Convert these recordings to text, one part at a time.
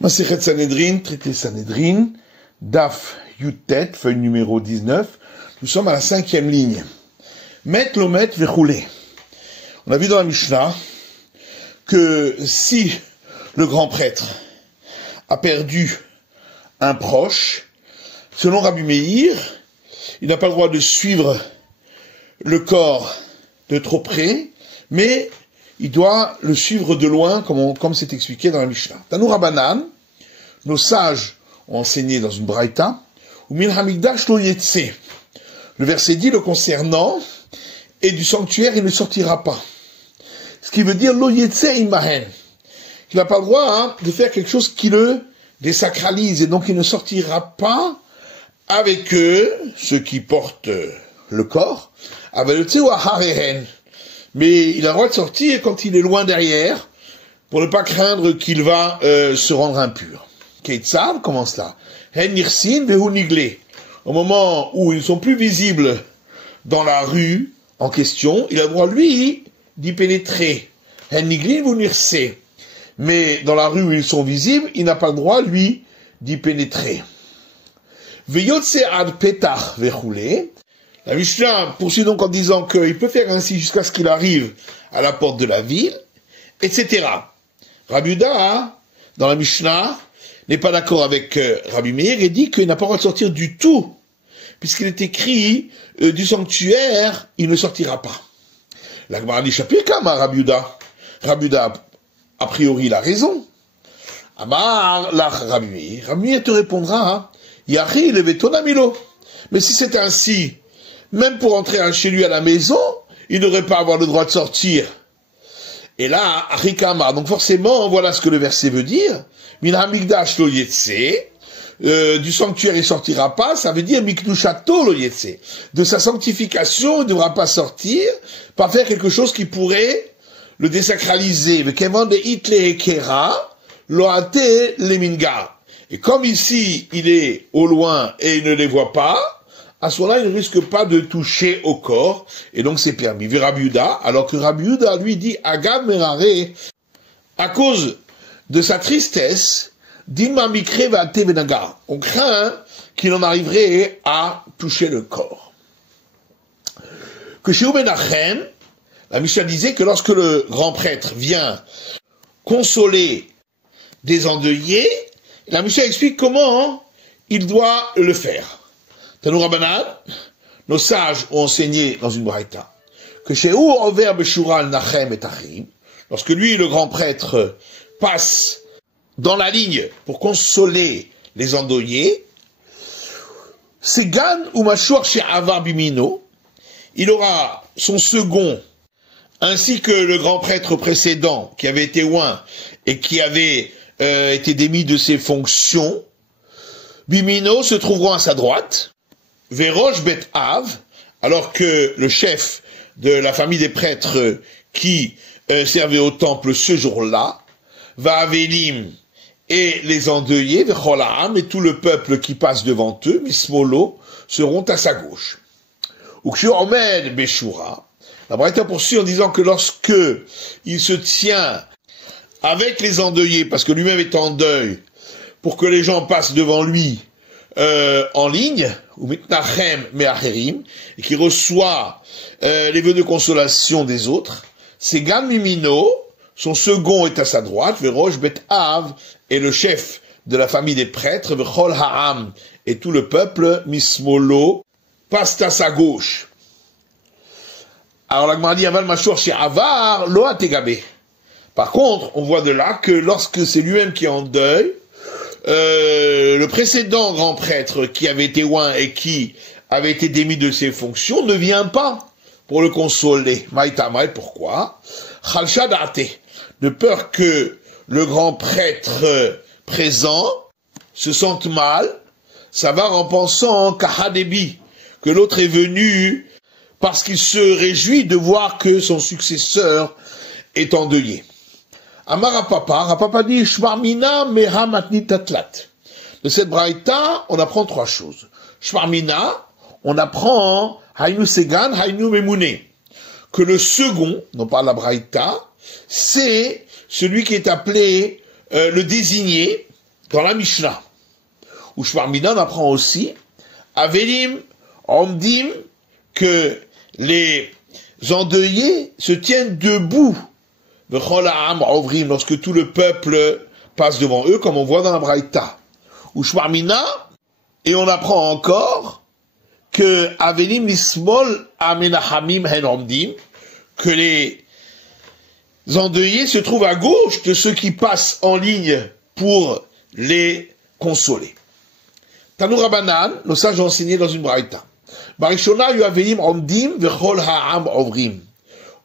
Masechet Sanhedrin, traité Sanhedrin, Daf Yutet, feuille numéro 19. Nous sommes à la 5e ligne. Met lomet vechoulé. On a vu dans la Mishnah que si le grand prêtre a perdu un proche, selon Rabbi Meir, il n'a pas le droit de suivre le corps de trop près, mais il doit le suivre de loin, comme c'est expliqué dans la Mishnah. Tanou Rabbanan, nos sages ont enseigné dans une braïta, ou min hamikdash lo yetse. Le verset dit le concernant, et du sanctuaire il ne sortira pas. Ce qui veut dire lo yetse imahen. Il n'a pas le droit de faire quelque chose qui le désacralise, et donc il ne sortira pas avec eux, ceux qui portent le corps, avec le tse ou harehen. Mais il a le droit de sortir quand il est loin derrière, pour ne pas craindre qu'il va se rendre impur. Keitzad, comment cela? Hen nirsin vehu niglé. Au moment où ils ne sont plus visibles dans la rue en question, il a le droit, lui, d'y pénétrer. Hen niglin vehu nirse. Mais dans la rue où ils sont visibles, il n'a pas le droit, lui, d'y pénétrer. Veyotse ad petach vechoulé. La Mishnah poursuit donc en disant qu'il peut faire ainsi jusqu'à ce qu'il arrive à la porte de la ville, etc. Rabbi Yehuda, dans la Mishnah, n'est pas d'accord avec Rabbi Meir et dit qu'il n'a pas le droit de sortir du tout, puisqu'il est écrit du sanctuaire, il ne sortira pas. La Gemara dit Shapir Kama Rabbi Yehuda. Rabbi Yehuda, a priori, il a raison. Amar lach Rabbi Meir. Rabbi Meir te répondra, Yachi levetonamilo. Mais si c'est ainsi, même pour entrer chez lui à la maison, il n'aurait pas avoir le droit de sortir. Et là, Achikama, donc forcément, voilà ce que le verset veut dire. Min hamikdash lo yetse, du sanctuaire il sortira pas, ça veut dire mikdushato lo yetse. De sa sanctification, il ne devra pas sortir, pas faire quelque chose qui pourrait le désacraliser. Vekevan de itle ekera, lo ate leminga. Et comme ici, il est au loin et il ne les voit pas, à ce moment-là, il ne risque pas de toucher au corps, et donc c'est permis. Vu Rabbi Yehuda, alors que Rabbi Yehuda lui dit, Agam merare, à cause de sa tristesse, Dima mikre vate venaga. On craint qu'il en arriverait à toucher le corps. Que chez Menachem, la Mishnah disait que lorsque le grand prêtre vient consoler des endeuillés, la Mishnah explique comment il doit le faire. Tanou Rabbanan, nos sages ont enseigné dans une braïta que chez Hu over beshura al-nachem et achim, lorsque lui, le grand prêtre, passe dans la ligne pour consoler les endeuillés, c'est Gan ou Mashur chez Avar Bimino, il aura son second, ainsi que le grand prêtre précédent, qui avait été oint et qui avait été démis de ses fonctions, Bimino se trouveront à sa droite, Verosh Bet Av, alors que le chef de la famille des prêtres qui servait au temple ce jour-là, va Avelim et les endeuillés, Vecholaam et tout le peuple qui passe devant eux, Mismolo, seront à sa gauche. Ukshuomed Beshura, la Braïta poursuit en disant que lorsque il se tient avec les endeuillés, parce que lui-même est en deuil, pour que les gens passent devant lui, en ligne, ou mitnachem me'acherim, et qui reçoit les vœux de consolation des autres, c'est Gam Mimino, son second est à sa droite, Verosh Bet Av, et le chef de la famille des prêtres, Vechol Ha'am, et tout le peuple, Mismolo, passe à sa gauche. Alors la Gemara dit, Aval Mashur chez Avar, Lo Ategabe. Par contre, on voit de là que lorsque c'est lui-même qui est en deuil, le précédent grand prêtre qui avait été oint et qui avait été démis de ses fonctions ne vient pas pour le consoler. Maïtamai, pourquoi? Chalshadate, de peur que le grand prêtre présent se sente mal, ça va en pensant qu'Ahadebi, que l'autre est venu parce qu'il se réjouit de voir que son successeur est endeuillé. Amar Rapapa dit Shmarmina meha matni tatlat. De cette braïta, on apprend trois choses. Shmarmina, on apprend Hainu Segan, Hainu Memune. Que le second, non pas la braïta, c'est celui qui est appelé le désigné, dans la Mishnah. Ou Shmarmina, on apprend aussi, Avelim, Omdim, que les endeuillés se tiennent debout, lorsque tout le peuple passe devant eux, comme on voit dans la Braïta. Ou Shmarmina, et on apprend encore que Avelim Nismol Amenachamim Hen Omdim, que les endeuillés se trouvent à gauche de ceux qui passent en ligne pour les consoler. Tanou Rabanan, nos sages ont enseigné dans une braïta. Barishona yu avelim omdim vechol ha'am ovrim.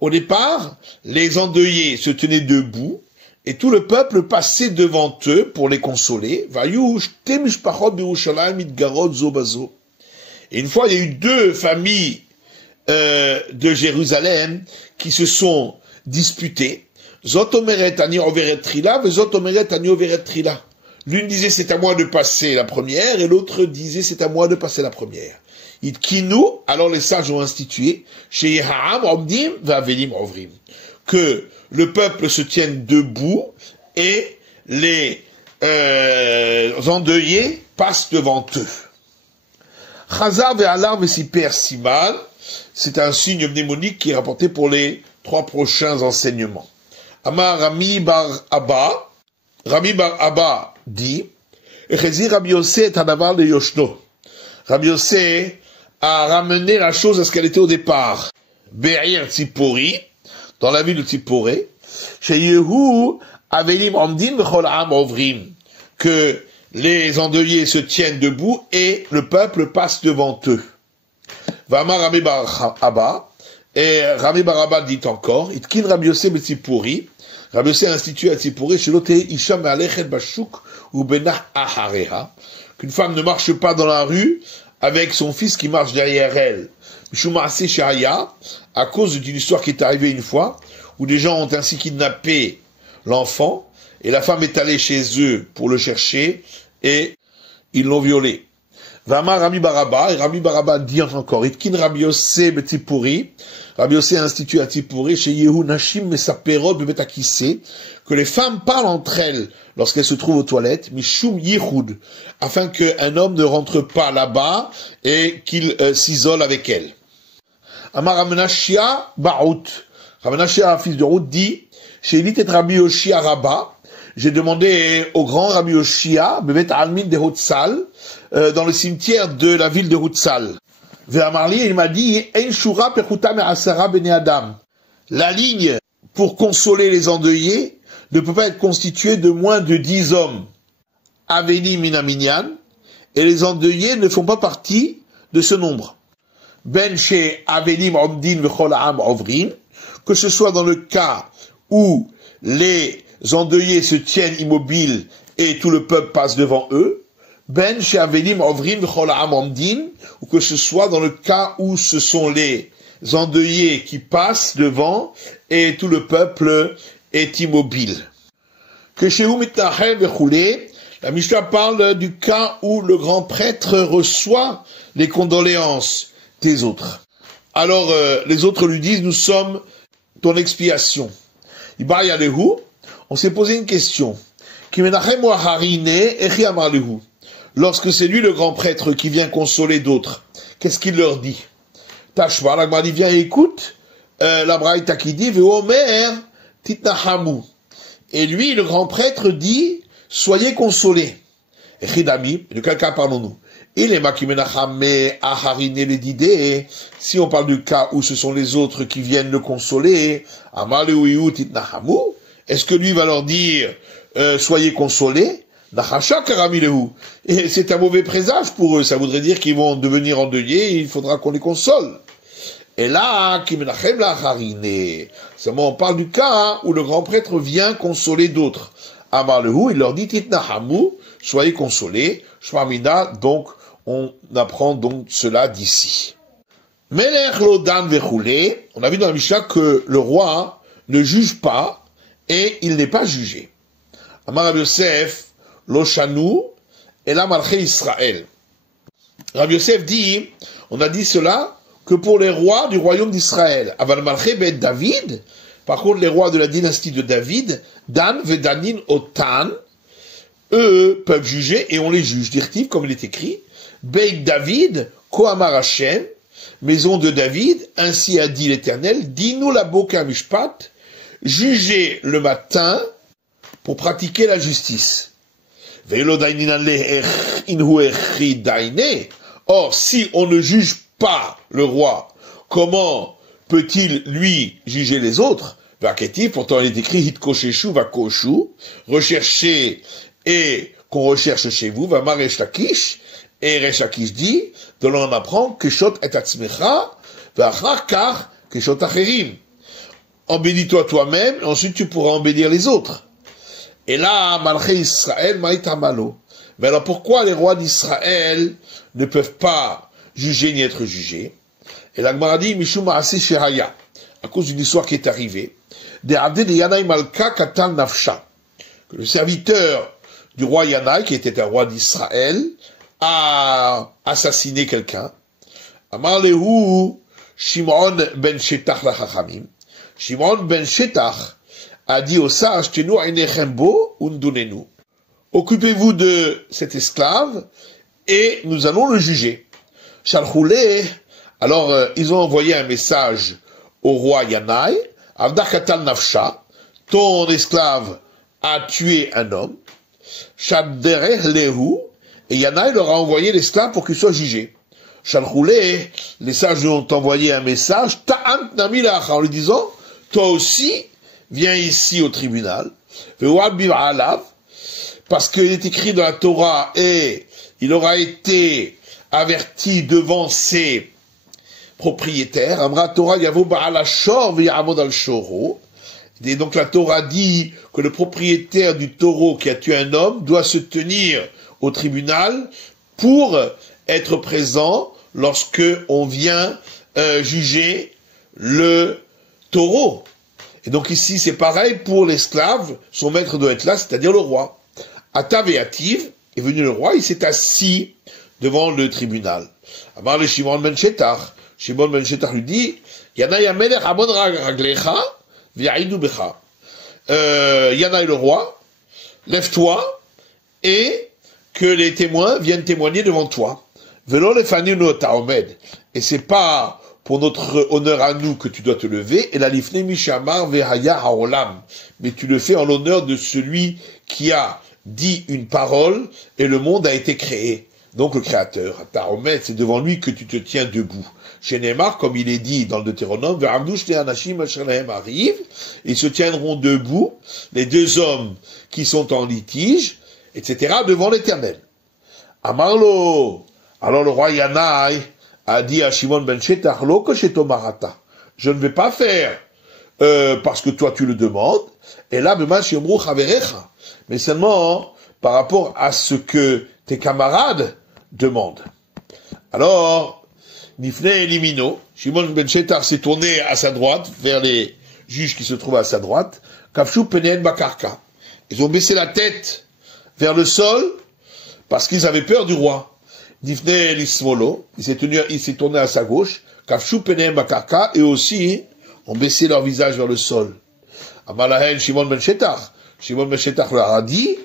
Au départ, les endeuillés se tenaient debout et tout le peuple passait devant eux pour les consoler. Vayu shte mishpachot b'Yerushalayim mitgarot zo bazo. Et une fois, il y a eu deux familles de Jérusalem qui se sont disputées. Zot omeret ani overet trila, vezot omeret ani overet trila. L'une disait c'est à moi de passer la première et l'autre disait c'est à moi de passer la première. Itkinu, alors les sages ont institué, chez Yehaam Omdim Vavelim Ovrim, que le peuple se tienne debout et les endeuillés passent devant eux. Chazar ve'alar ve'siper siman, c'est un signe mnémonique qui est rapporté pour les 3 prochains enseignements. Amar Rami bar Abba dit, Rabbi Yossé Rabbi Yossé a ramené la chose à ce qu'elle était au départ. Be'ir Tzipori, dans la ville de Tziporé, chez Yehu Avelim Omdin v'chol Am Ovrim, que les endeuillés se tiennent debout et le peuple passe devant eux. Vama Rami bar Abba, et Rami bar Abba dit encore, Itkin Rabbi Yossé Be'Tzipori, Rabbi Yossé a institué à Tziporé, chez l'autre Isha Me'alechet Bashuk ou Benah Ahareha, qu'une femme ne marche pas dans la rue avec son fils qui marche derrière elle. Mishumase Shaya, à cause d'une histoire qui est arrivée une fois, où des gens ont ainsi kidnappé l'enfant, et la femme est allée chez eux pour le chercher, et ils l'ont violé. Vama Rami Baraba, et Rami Baraba dit encore, Itkin Rabbi Yossé Be'Tzipori, Rabbi Yossé a institué à Tziporé, chez Yehu Nashim Mesaperot Bebetakissé, que les femmes parlent entre elles lorsqu'elles se trouvent aux toilettes, Mishum Yichud, afin qu'un homme ne rentre pas là-bas et qu'il s'isole avec elle. Amar Ramenashia Baout, Ramenashia, fils de Rout, dit, chez Elit et Rabbi Yoshia Rabba, j'ai demandé au grand Rabbi Yoshia, Bebet Almin de Hutzal, dans le cimetière de la ville de Hutzal. Ve'amarli, il m'a dit, Ein Shura Pechuta Me'asara Bene Adam. La ligne pour consoler les endeuillés ne peut pas être constituée de moins de 10 hommes. Aveni Minaminyan, et les endeuillés ne font pas partie de ce nombre. Ben chez Avenim Omdin V'chol Ha'am Ovrin, que ce soit dans le cas où les endeuillés se tiennent immobiles et tout le peuple passe devant eux, Ben chez Avenim Ovrin V'chol Ha'am Omdin, ou que ce soit dans le cas où ce sont les endeuillés qui passent devant et tout le peuple est immobile. Que chez Umitnahem V'choulé, la Mishnah parle du cas où le grand prêtre reçoit les condoléances des autres. Alors les autres lui disent, nous sommes ton expiation. On s'est posé une question. Lorsque c'est lui le grand prêtre qui vient consoler d'autres, qu'est-ce qu'il leur dit? Tashma, la Gemara dit, viens et écoute, la Braïta qui dit, Ve'omer titnahamu. Et lui, le grand prêtre, dit, soyez consolés. Et Chidami, de quel cas parlons-nous? Il est makimenachame aharine les didé. Si on parle du cas où ce sont les autres qui viennent le consoler, amaleuiu titnahamu, est-ce que lui va leur dire, soyez consolés? Nachasha karamilehu. Et c'est un mauvais présage pour eux. Ça voudrait dire qu'ils vont devenir endeuillés et il faudra qu'on les console. Et là, kimenachem la harine. Seulement, on parle du cas où le grand prêtre vient consoler d'autres. Amarlehu, il leur dit titnahamu, soyez consolés. Shmamina, donc, on apprend donc cela d'ici. Melech lodan vechoulé. On a vu dans la Mishnah que le roi ne juge pas et il n'est pas jugé. Amar Rabbi Yosef, Loshanu, et la Malché Israël. Rabbi Yosef dit, on a dit cela que pour les rois du royaume d'Israël. Aval Malché ben David, par contre les rois de la dynastie de David, Dan vedanin otan, eux peuvent juger et on les juge. Dirtiv, comme il est écrit, Beik David, Kohamar Hashem, maison de David, ainsi a dit l'Éternel, dis-nous la boka mishpat, jugez le matin pour pratiquer la justice. Or, si on ne juge pas le roi, comment peut-il, lui, juger les autres? Pourtant, il est écrit, Hitkoshechu va koshu, rechercher et qu'on recherche chez vous, va maresh lakish, et Resh Lakish dit, de l'on apprend, Keshot et atzmecha, va achar Keshot acherim. Embellis-toi toi-même, et ensuite tu pourras embellir les autres. Et là, Malché Israël, Maïta Malo. Mais alors pourquoi les rois d'Israël ne peuvent pas juger ni être jugés? Et la Gemara dit, Mishum Maaseh Sheraya, à cause d'une histoire qui est arrivée, que le serviteur du roi Yanaï, qui était un roi d'Israël, a assassiné quelqu'un. Amar lehu Shimon ben Shetach la Chachamim. Shimon ben Shetach a dit aux sages, Tenu ainechem bo undunenu. Occupez-vous de cet esclave et nous allons le juger. Shalchouleh, alors ils ont envoyé un message au roi Yanaï, Avdach katal nafsha, ton esclave a tué un homme, Shaddereh lehu, et Yanaï leur a envoyé l'esclave pour qu'il soit jugé. Shalchouleh, les sages lui ont envoyé un message, Ta'ant namilach, en lui disant, toi aussi, viens ici au tribunal, parce qu'il est écrit dans la Torah, et il aura été averti devant ses propriétaires, Amra Torah yavo ba'al ashor v'ya'amod al shoro. Et donc la Torah dit que le propriétaire du taureau qui a tué un homme doit se tenir au tribunal pour être présent lorsque on vient juger le taureau. Et donc ici c'est pareil pour l'esclave, son maître doit être là, c'est-à-dire le roi. Atav et Ativ, est venu le roi, il s'est assis devant le tribunal. Amar le Shimon ben Shetach, Shimon ben Shetach lui dit, Yanaï amelech amon raglecha v'ya'idu becha. Yanaï le roi, lève-toi et que les témoins viennent témoigner devant toi. Velo lefaninu ta'omed. Et c'est pas pour notre honneur à nous que tu dois te lever, et la lifne mishamar vehaya haolam. Mais tu le fais en l'honneur de celui qui a dit une parole et le monde a été créé. Donc le Créateur, Ta'omed, c'est devant lui que tu te tiens debout. Chez Neymar, comme il est dit dans le Deutéronome, ils se tiendront debout, les deux hommes qui sont en litige, etc., devant l'Éternel. Amarlo, alors le roi Yanaï a dit à Shimon ben Shetach, marata, je ne vais pas faire parce que toi tu le demandes, et là, mais seulement par rapport à ce que tes camarades demandent. Alors, Nifne Elimino, Shimon ben Shetach s'est tourné à sa droite, vers les juges qui se trouvent à sa droite, Kafshu Penen Bakarka. Ils ont baissé la tête vers le sol, parce qu'ils avaient peur du roi. Nifne Elismolo, il s'est tourné à sa gauche, Kafshu Penen Bakarka, et aussi, ont baissé leur visage vers le sol. Amalahen Shimon ben Shetach. Shimon ben Shetach leur a dit,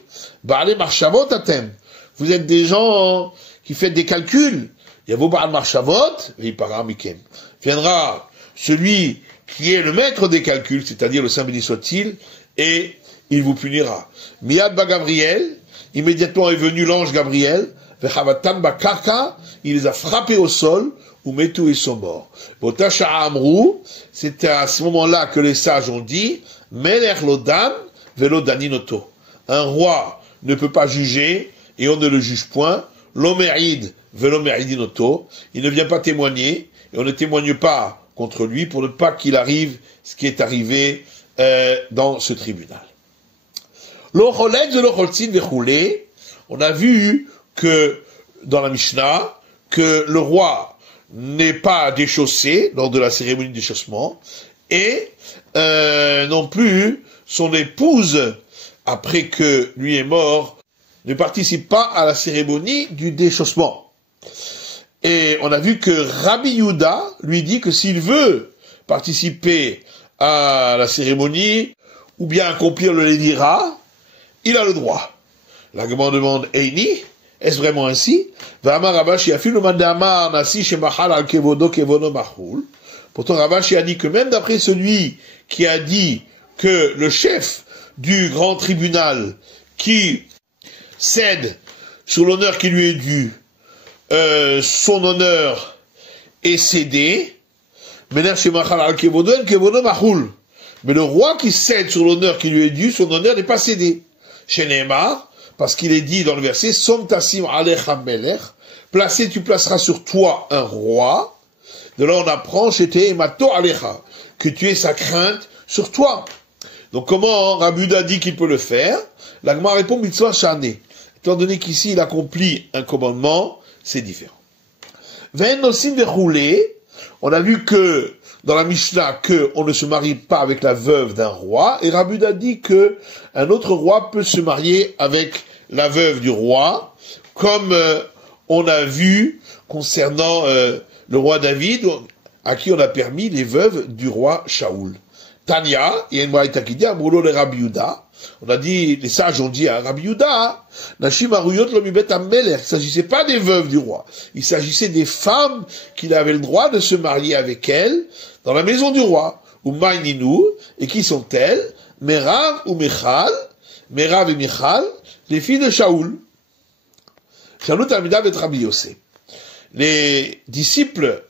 Ba'ale Marshavot Atem. Vous êtes des gens qui faites des calculs. Yavo Ba'al Marshavot, et Paramikem. Viendra celui qui est le maître des calculs, c'est-à-dire le Saint béni soit-il, et il vous punira. Miyad ba Gabriel, immédiatement est venu l'ange Gabriel, Vechavatan ba Karka, il les a frappés au sol, ou Metu ils sont morts. Botasha Amrou, c'était à ce moment-là que les sages ont dit, Melech Lodan, Velo Daninoto. Un roi ne peut pas juger, et on ne le juge point. L'Omerid, Velo Meridinoto, il ne vient pas témoigner, et on ne témoigne pas contre lui pour ne pas qu'il arrive ce qui est arrivé dans ce tribunal. On a vu que dans la Mishnah, que le roi n'est pas déchaussé lors de la cérémonie de déchaussement, et non plus son épouse, après que lui est mort, ne participe pas à la cérémonie du déchaussement. Et on a vu que Rabbi Yehuda lui dit que s'il veut participer à la cérémonie, ou bien accomplir le lévira, il a le droit. La Gemara demande, Eini, est-ce vraiment ainsi? Pourtant, Ravashi a dit que même d'après celui qui a dit que le chef du grand tribunal qui cède sur l'honneur qui lui est dû, son honneur est cédé, mais le roi qui cède sur l'honneur qui lui est dû, son honneur n'est pas cédé. Chez Neymar, parce qu'il est dit dans le verset, Som tassim alecha melech, placé, tu placeras sur toi un roi. De là, on apprend, chez mato alecha, que tu aies sa crainte sur toi. Donc, comment Rabbi Yehuda dit qu'il peut le faire? La Gemara répond, mitzvah shané. Étant donné qu'ici, il accomplit un commandement, c'est différent. Ven nosim vechoulé, on a vu que, dans la Mishnah, qu'on ne se marie pas avec la veuve d'un roi, et Rabbi Yehuda dit que un autre roi peut se marier avec la veuve du roi, comme on a vu concernant le roi David, à qui on a permis les veuves du roi Shaoul. Tania, il y a une braïta qui dit, Amroulo le Rabbi Yehuda, on a dit, les sages ont dit à Rabbi Yehuda, Nashim aruyot lo mibet amelech, il ne s'agissait pas des veuves du roi, il s'agissait des femmes qui avaient le droit de se marier avec elles dans la maison du roi, ou Maïninou, et qui sont-elles? Merav ou Michal, Merav et Michal, les filles de Shaoul. Shaoul Talmidav et Rabbi Yossé. Les disciples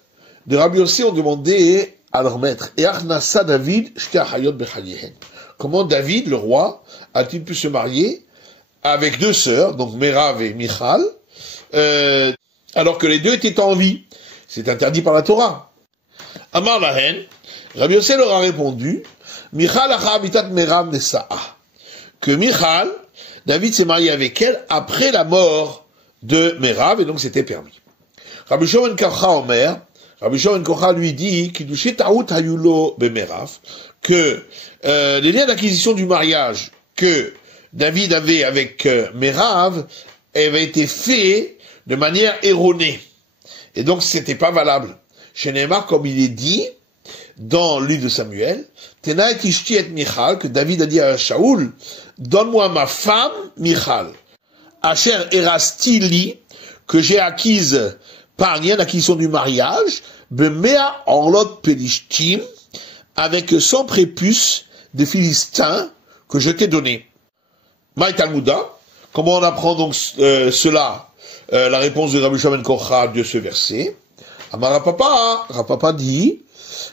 de Rabbi Yossé ont demandé à leur maître, Eachnasa David, Shkachayot Bechaliehen. Comment David, le roi, a-t-il pu se marier avec deux sœurs, donc Merav et Michal, alors que les deux étaient en vie? C'est interdit par la Torah. Amar Lahen, Rabbi Yossé leur a répondu, Michal acha habitat Merav nesa'a. Que Michal, David s'est marié avec elle après la mort de Merav, et donc c'était permis. Rabbi Shimon ben Kocha Omer, Rabbi Shimon ben Kocha lui dit, Kiddushé ta'ut hayulo b'Merav, que les liens d'acquisition du mariage que David avait avec Merav avaient été faits de manière erronée. Et donc c'était pas valable. Chez Neymar, comme il est dit dans le livre de Samuel, Tena et Ishti et Michal, que David a dit à Shaoul, donne-moi ma femme, Michal. Asher erastili, que j'ai acquise par lien d'acquisition du mariage, Bemea orlot pelishtim, avec 100 prépuces de Philistins que je t'ai donné. Maï Talmuda, comment on apprend donc cela, la réponse de Rabbi Shimon ben Kocha de ce verset? Amar Rapapa dit,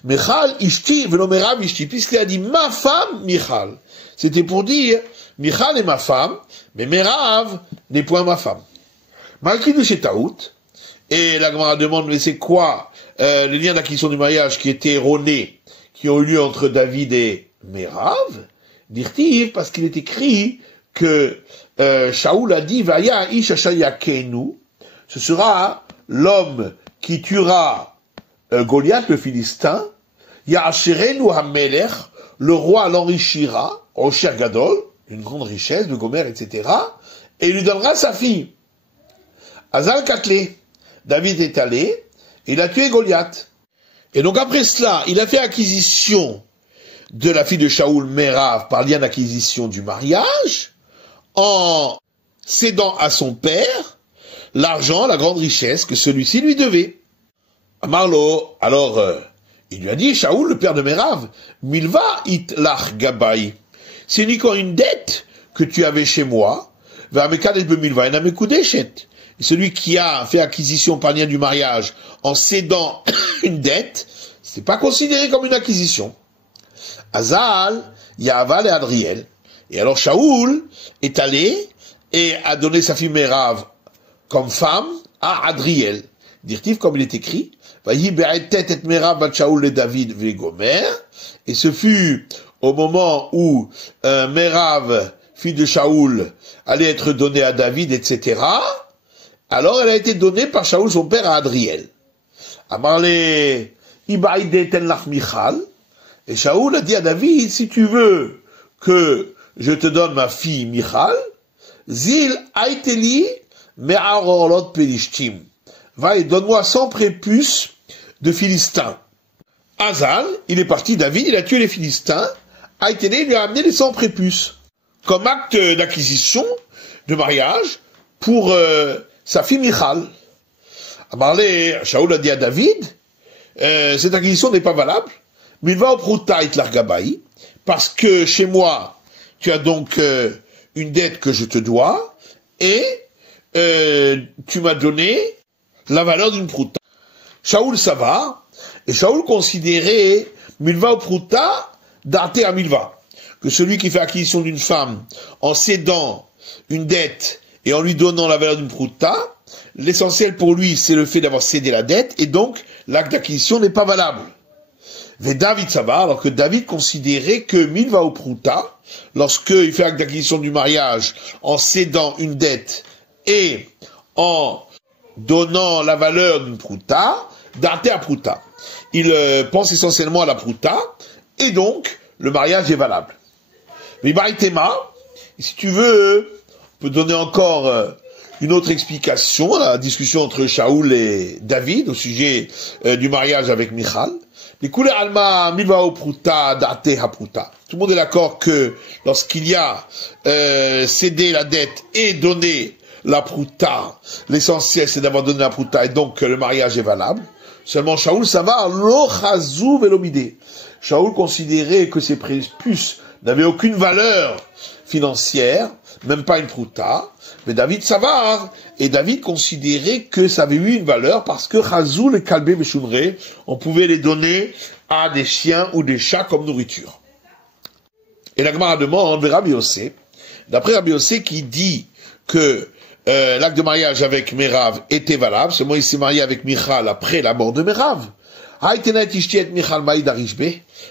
Michal ishti velo Merav ishti, puisqu'il a dit ma femme Michal. C'était pour dire, Michal est ma femme, mais Merav n'est point ma femme. Malkidu chez Taout, et la Gemara demande, mais c'est quoi les liens d'acquisition du mariage qui étaient erronés, qui ont eu lieu entre David et Merav? Dirtiv, parce qu'il est écrit que Shaoul a dit, Vaya ish ashayakenu, ce sera l'homme qui tuera Goliath le Philistin, Ya'asherenu hamelech, le roi l'enrichira, Rocher Gadol, une grande richesse de Gomer, etc., et il lui donnera sa fille. Azal Katlé, David est allé, et il a tué Goliath. Et donc après cela, il a fait acquisition de la fille de Shaoul, Merav, par lien d'acquisition du mariage, en cédant à son père l'argent, la grande richesse que celui-ci lui devait. Amarlo, alors, il lui a dit, Shaoul, le père de Merav, Milva it lach gabai. C'est uniquement une dette que tu avais chez moi. Et celui qui a fait acquisition par lien du mariage en cédant une dette, c'est pas considéré comme une acquisition. Azal, Yahaval et Adriel. Et alors Shaoul est allé et a donné sa fille Merav comme femme à Adriel. Dirtif, comme il est écrit, et ce fut au moment où Merav, fille de Shaoul, allait être donnée à David, etc., alors elle a été donnée par Shaoul, son père, à Adriel. Amarle, Ibaïdeten lach Michal, et Shaoul a dit à David, si tu veux que je te donne ma fille Michal, Zil Aiteli Me'arorlot Pelishtim. Va et donne-moi 100 prépuces de Philistins. Azal, il est parti, David, il a tué les Philistins, Aiteli lui a amené les 100 prépuces. Comme acte d'acquisition, de mariage pour sa fille Michal. Amarle, Shaoul a dit à David, cette acquisition n'est pas valable, mais il va au prouta itlar gabaï, parce que chez moi, tu as donc une dette que je te dois, et tu m'as donné la valeur d'une prouta. Shaoul ça va, et Shaoul considérait milva au prouta d'arte à milva, que celui qui fait acquisition d'une femme en cédant une dette et en lui donnant la valeur d'une prouta, l'essentiel pour lui c'est le fait d'avoir cédé la dette, et donc l'acte d'acquisition n'est pas valable. Mais David ça va, alors que David considérait que milva au prouta, lorsqu'il fait acte d'acquisition du mariage en cédant une dette et en donnant la valeur d'une prouta, d'arte à prouta. Il pense essentiellement à la prouta, et donc le mariage est valable. Mais Baïtema, si tu veux, on peut donner encore une autre explication à la discussion entre Shaoul et David au sujet du mariage avec Michal. Les couleurs alma milvao pruta date hapruta. Tout le monde est d'accord que lorsqu'il y a cédé la dette et donné la pruta, l'essentiel c'est d'avoir donné la pruta et donc le mariage est valable. Seulement Shaoul ça va lo chazou velomide. Shaoul considérait que ces prépuces n'avaient aucune valeur financière, même pas une pruta, mais David Savar, et David considérait que ça avait eu une valeur parce que Chazou et Kalbé Meshumre, on pouvait les donner à des chiens ou des chats comme nourriture. Et la Gemara demande Rabbi Yossé, d'après Rabbi Yossé qui dit que l'acte de mariage avec Merav était valable, seulement il s'est marié avec Michal après la mort de Merav.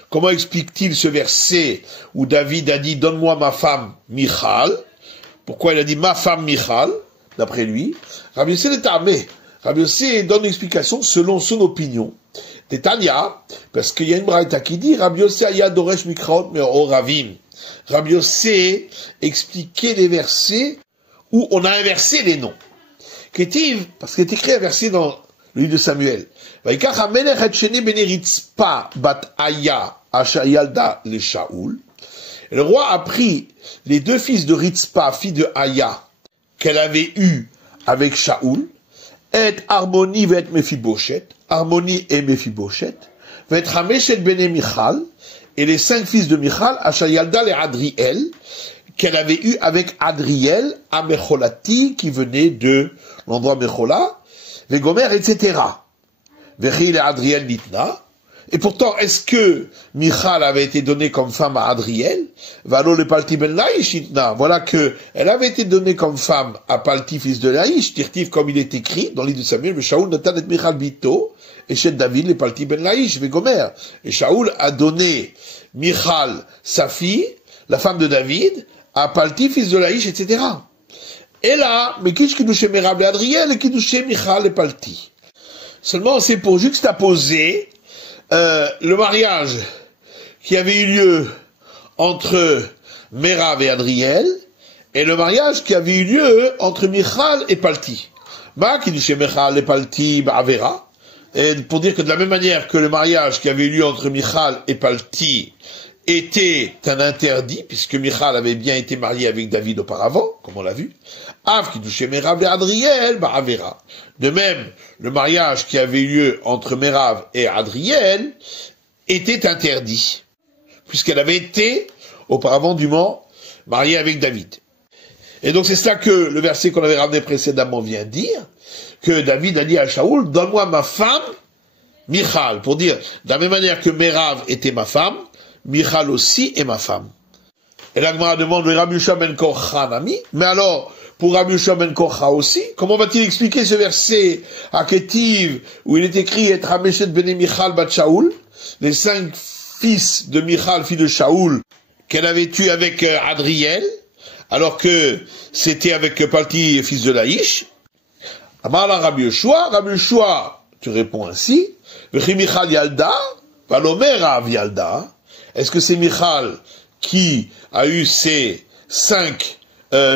Comment explique-t-il ce verset où David a dit « Donne-moi ma femme Michal » Pourquoi il a dit « ma femme Michal » d'après lui? Rabbi Yossé est armé. Rabbi Yossé donne une explication selon son opinion. Tétania, parce qu'il y a une braïta qui dit « Rabbi Yossé aya doresh mikraot me'o ravim » Rabbi Yossé expliquait les versets où on a inversé les noms. Ketiv, parce qu'il est écrit un verset dans le livre de Samuel. Et le roi a pris les deux fils de Ritzpa, fille de Aya, qu'elle avait eu avec Shaoul, et Harmoni et Mephiboshet, Harmoni et Mephiboshet, et Hameshet bene Michal, et les 5 fils de Michal, Ashayalda et Adriel, qu'elle avait eu avec Adriel, à Mecholati, qui venait de l'endroit Mechola, Vegomer, etc. Vechil et Adriel Nitna. Et pourtant, est-ce que Michal avait été donnée comme femme à Adriel? Valo le Palti ben Laïch Nitna. Voilà que elle avait été donnée comme femme à Palti, fils de Laïch, Tirtif, comme il est écrit dans le livre de Samuel, mais Shaoul Natan et Michal Bito, et chez David, le Palti ben Laïch, Vegomer. Et Shaoul a donné Michal, sa fille, la femme de David, à Palti, fils de Laïch, etc. Et là, mais qui touchait Merab et Adriel, et qui touchait Michal et Palti. Seulement, c'est pour juxtaposer le mariage qui avait eu lieu entre Merav et Adriel, et le mariage qui avait eu lieu entre Michal et Palti. Bah, qui touchait Michal et Palti, bah, Avera. Et pour dire que de la même manière que le mariage qui avait eu lieu entre Michal et Palti était un interdit, puisque Michal avait bien été marié avec David auparavant, comme on l'a vu. Av qui touchait Merav et Adriel, bah Avera. De même, le mariage qui avait eu lieu entre Merav et Adriel était interdit, puisqu'elle avait été auparavant dûment mariée avec David. Et donc c'est cela que le verset qu'on avait ramené précédemment vient dire, que David a dit à Shaoul, donne-moi ma femme, Michal, pour dire, de la même manière que Merav était ma femme, Michal aussi est ma femme. Et la Gemara demande, Rabbi Yoshua ben Korcha nami, mais alors, pour Rabbi Yoshua ben Korcha aussi, comment va-t-il expliquer ce verset à Ketiv, où il est écrit, et Hameshet bene Michal bat Shaoul, les 5 fils de Michal, fille de Shaoul, qu'elle avait eu avec Adriel, alors que c'était avec Palti, fils de Laïch. Amala Rabbi Yoshua, tu réponds ainsi, V'chi Michal Yalda, Valomer Rav Yalda. Est-ce que c'est Michal qui a eu ses 5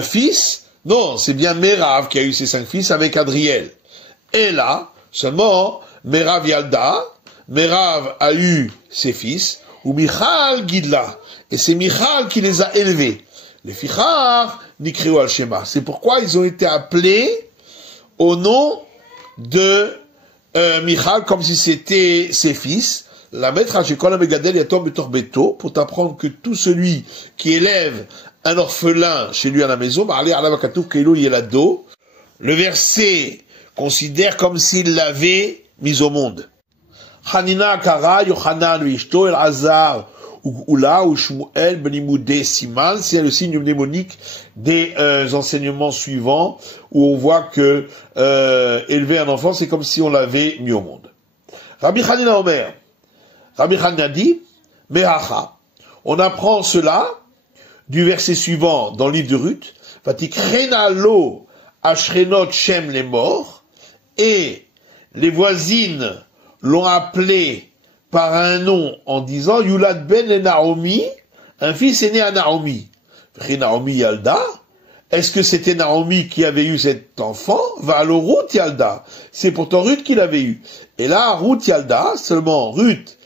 fils? Non, c'est bien Merav qui a eu ses 5 fils avec Adriel. Et là, seulement, Merav Yalda, Merav a eu ses fils, ou Michal Gidla, et c'est Michal qui les a élevés. Les fichar, Nikreu al Shema. C'est pourquoi ils ont été appelés au nom de Michal, comme si c'était ses fils. La maître Hachekol Amegadel Yatom Betorbeto, pour t'apprendre que tout celui qui élève un orphelin chez lui à la maison, le verset considère comme s'il l'avait mis au monde. Hanina Kara, Yochanan, Vishto, El Hazar, Ula, ou Shmuel, Benimoudé, Siman, c'est le signe mnémonique des enseignements suivants, où on voit que élever un enfant, c'est comme si on l'avait mis au monde. Rabbi Hanina Omer, Rabbi Hanina dit, Mehacha, on apprend cela du verset suivant dans le livre de Ruth, Vatikrena lo ashrenot shem les morts, et les voisines l'ont appelé par un nom en disant Yulad ben et Naomi, un fils est né à Naomi. Naomi Yalda, est-ce que c'était Naomi qui avait eu cet enfant? Va alors Ruth Yalda, c'est pourtant Ruth qui l'avait eu. Et là, Ruth Yalda, seulement Ruth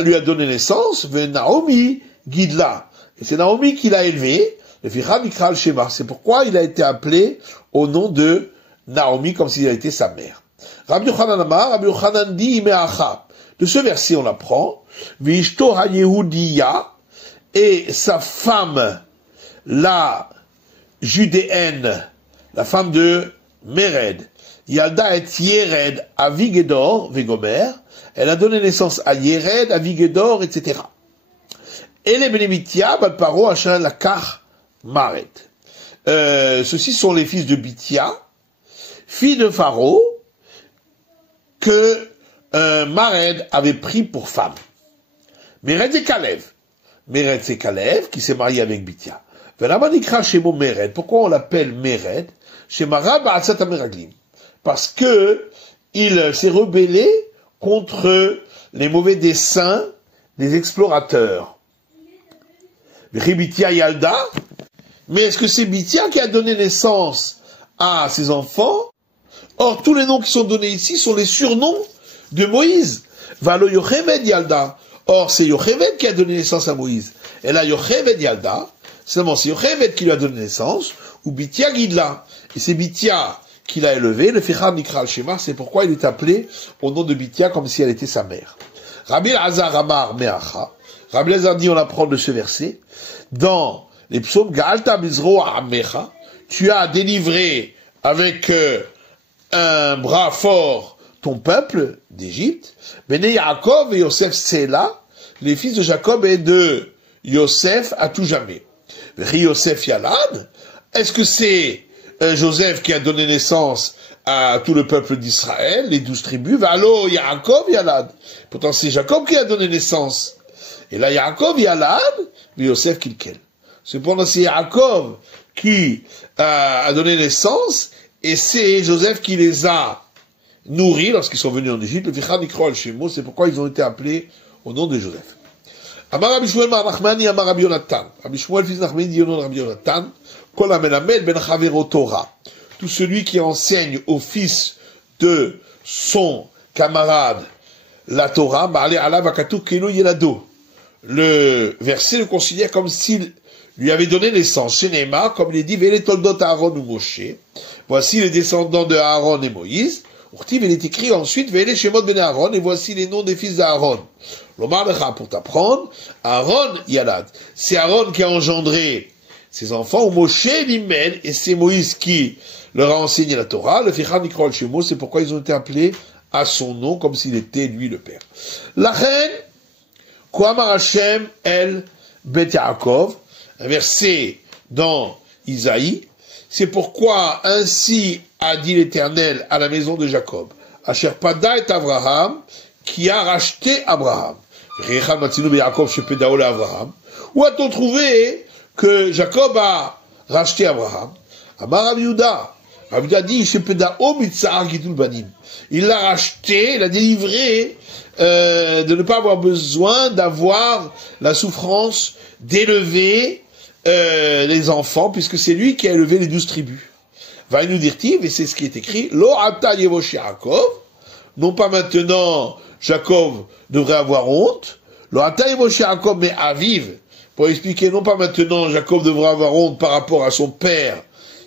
lui a donné naissance, Naomi Gidla. Et c'est Naomi qui l'a élevé, le Ficha Mikral Shema. C'est pourquoi il a été appelé au nom de Naomi, comme s'il avait été sa mère. Rabbi Yochanan Amar, Rabbi Yochanan dit Imeacha. De ce verset, on apprend, Vishto ha-Yehudiya, et sa femme, la judéenne, la femme de Mered, Yalda et Yered, à Vigedor, Vegomer, elle a donné naissance à Yered, à Vigedor, etc. Et les Benemitia, Balparo, Hachan, Lakar, Maret. Ceux-ci sont les fils de Bithia, fille de Pharaon, que Mared avait pris pour femme. Mered c'est Kalev. Mered c'est Kalev, qui s'est marié avec Bithia. Velamanikra Shemo Mered. Pourquoi on l'appelle Mered? Shemara Ba'atzat Ameraglim. Parce que il s'est rebellé contre les mauvais desseins des explorateurs. Bithia Yalda. Mais est-ce que c'est Bithia qui a donné naissance à ses enfants? Or, tous les noms qui sont donnés ici sont les surnoms de Moïse. Valo Yocheved Yalda. Or, c'est Yocheved qui a donné naissance à Moïse. Et là, Yocheved Yalda, seulement c'est Yocheved qui lui a donné naissance, ou Bithia Gidla. Et c'est Bithia qui l'a élevé, le Ficha Mikral Shema, c'est pourquoi il est appelé au nom de Bithia comme si elle était sa mère. Rabbi Elazar Amar Meacha. Rabbi Elazar dit, on apprend de ce verset, dans les psaumes, Ga'alta Bizro Amecha, tu as délivré avec un bras fort ton peuple d'Égypte, Bene Yaakov et Yosef Sela, les fils de Jacob et de Yosef à tout jamais. Yosef Yalad, est-ce que c'est Joseph qui a donné naissance à tout le peuple d'Israël, les 12 tribus? Valo Yaakov Yalad. Pourtant c'est Jacob qui a donné naissance. Et là Yaakov Yalad, mais Yosef Kilkel. Cependant c'est Yaakov qui a donné naissance, et c'est Joseph qui les a nourris lorsqu'ils sont venus en Égypte. Le Ficha Nikro al Shemo, c'est pourquoi ils ont été appelés au nom de Joseph. Amar Rabbi Shmuel Mar Nachmani, Amar Rabbi Yonatan. Rabbi Shmuel, fils Nachmani, dit au nom de Rabbi Yonatan, Kol Amenamel ben Chavero Torah. Tout celui qui enseigne au fils de son camarade la Torah, Ma'ale Alav Akatu Kelo Yelado. Le verset le considère comme s'il lui avait donné naissance. Chez Neymar, comme il est dit, Vele Toldot Aaron ou Moshe. Voici les descendants de Aaron et Moïse. Urtiv, il est écrit ensuite, Vele Shemot ben Aaron, et voici les noms des fils d'Aaron. L'Omar Lecha, pour t'apprendre, Aaron Yalad. C'est Aaron qui a engendré ses enfants, ou Moshe Limed, et c'est Moïse qui leur a enseigné la Torah. Le Ficha Nikro al Shemo, c'est pourquoi ils ont été appelés à son nom, comme s'il était lui le père. La reine, Koamar Hashem El Bet Yaakov, un verset dans Isaïe, c'est pourquoi ainsi a dit l'Éternel à la maison de Jacob, Asher Pada et Abraham, qui a racheté Abraham. Où a-t-on trouvé que Jacob a racheté Abraham? Amar Rabbi Yehuda. Rabbi Yehuda dit, il l'a racheté, il l'a délivré de ne pas avoir besoin d'avoir la souffrance d'élever les enfants, puisque c'est lui qui a élevé les 12 tribus. Va nous dire-t-il, et c'est ce qui est écrit, Lo ata yevosh Yaakov, non pas maintenant, Jacob devrait avoir honte, Lo ata yevosh Yaakov, mais aviv, pour expliquer, non pas maintenant, Jacob devra avoir honte par rapport à son père,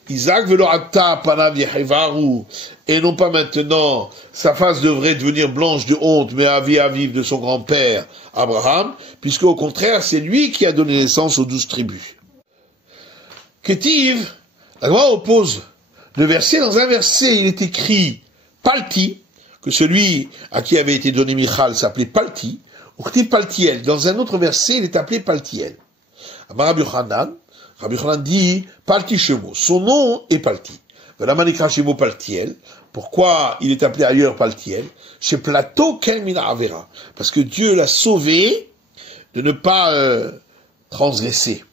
Isaac velorata panav yehivaru, et non pas maintenant, sa face devrait devenir blanche de honte, mais aviv de son grand-père, Abraham, puisque au contraire, c'est lui qui a donné naissance aux 12 tribus. Ketiv, la Gemara oppose le verset, dans un verset, il est écrit Palti, que celui à qui avait été donné Michal s'appelait Palti, ou Ketiv Paltiel. Dans un autre verset, il est appelé Paltiel. Rabbi Yochanan dit Palti Shemo, son nom est Palti. Voilà Manikra Shemo Paltiel. Pourquoi il est appelé ailleurs Paltiel? Chez Plateau Kelmina Avera. Parce que Dieu l'a sauvé de ne pas transgresser.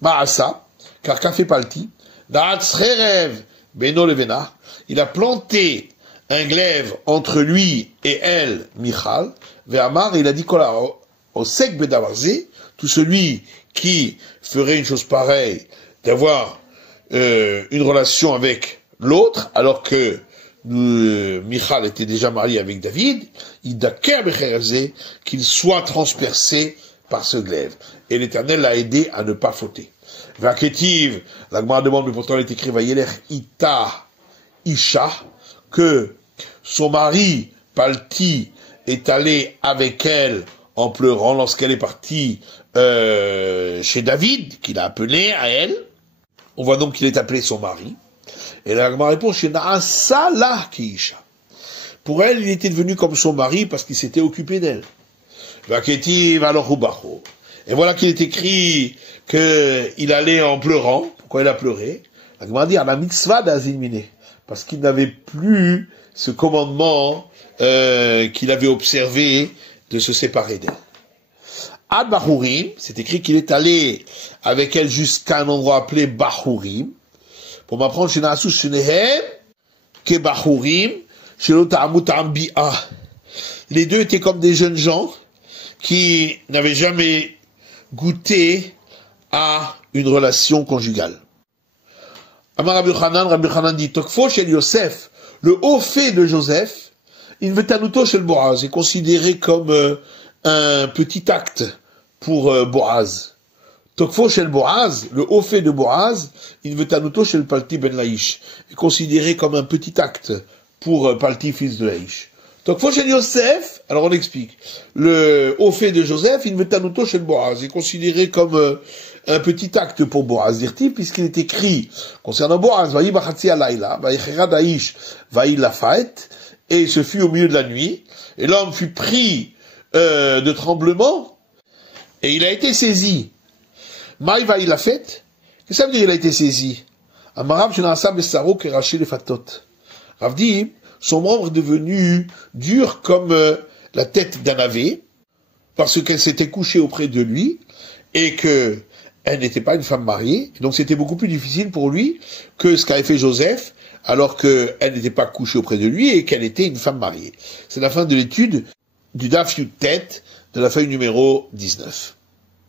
Ma'asa, car qu'a fait Palti? Da'atzrerev Beno Levena. Il a planté un glaive entre lui et elle, Michal. Ve'amar, il a dit quoi au sec bedavarze, tout celui qui ferait une chose pareille, d'avoir une relation avec l'autre, alors que Michal était déjà marié avec David, il d'aker becherevze, qu'il soit transpercé par ce glaive. Et l'Éternel l'a aidé à ne pas fauter. Vaketiv, la Gemara demande, mais pourtant il est écrit Vayeler Ita Isha, que son mari, Palti, est allé avec elle en pleurant lorsqu'elle est partie chez David, qu'il a appelé à elle. On voit donc qu'il est appelé son mari. Et la Gemara répond, chez Naasa la Kiisha. Pour elle, il était devenu comme son mari parce qu'il s'était occupé d'elle. Vaketiv alochubacho. Et voilà qu'il est écrit qu'il allait en pleurant. Pourquoi il a pleuré? La Gemara dit, à la mitzvah d'Azimine. Parce qu'il n'avait plus ce commandement qu'il avait observé de se séparer d'elle. Ad Bahurim, c'est écrit qu'il est allé avec elle jusqu'à un endroit appelé Bahurim, pour m'apprendre chez Naasu Shenehem, que Bahurim, chez l'Otamut Ambi'a. Les deux étaient comme des jeunes gens qui n'avaient jamais goûté à une relation conjugale. Amar Rabbi Yochanan dit, Tokfo shel Yosef, le haut fait de Joseph, Invetanuto shel Boaz, est considéré comme un petit acte pour Boaz. Tokfo shel Boaz, le haut fait de Boaz, Invetanuto shel Palti ben Laish, est considéré comme un petit acte pour Palti, fils de Laish. Tokfo shel Yosef, alors on explique, le haut fait de Joseph, Invetanuto shel Boaz, est considéré comme un petit acte pour Boaz, dire-t-il, puisqu'il est écrit concernant Boaz, Vaï bachatzi alayla, Vaï cherad aish, Vaï lafaet, et ce fut au milieu de la nuit, et l'homme fut pris de tremblement, et il a été saisi. Maï Vaï lafet, qu'est-ce que ça veut dire il a été saisi? Amarab shenasa besaro keraché le fatot. Rav dit, son membre est devenu dur comme la tête d'un navet, parce qu'elle s'était couchée auprès de lui, et que elle n'était pas une femme mariée, donc c'était beaucoup plus difficile pour lui que ce qu'avait fait Joseph, alors qu'elle n'était pas couchée auprès de lui et qu'elle était une femme mariée. C'est la fin de l'étude du Daf Yutet de la feuille numéro 19.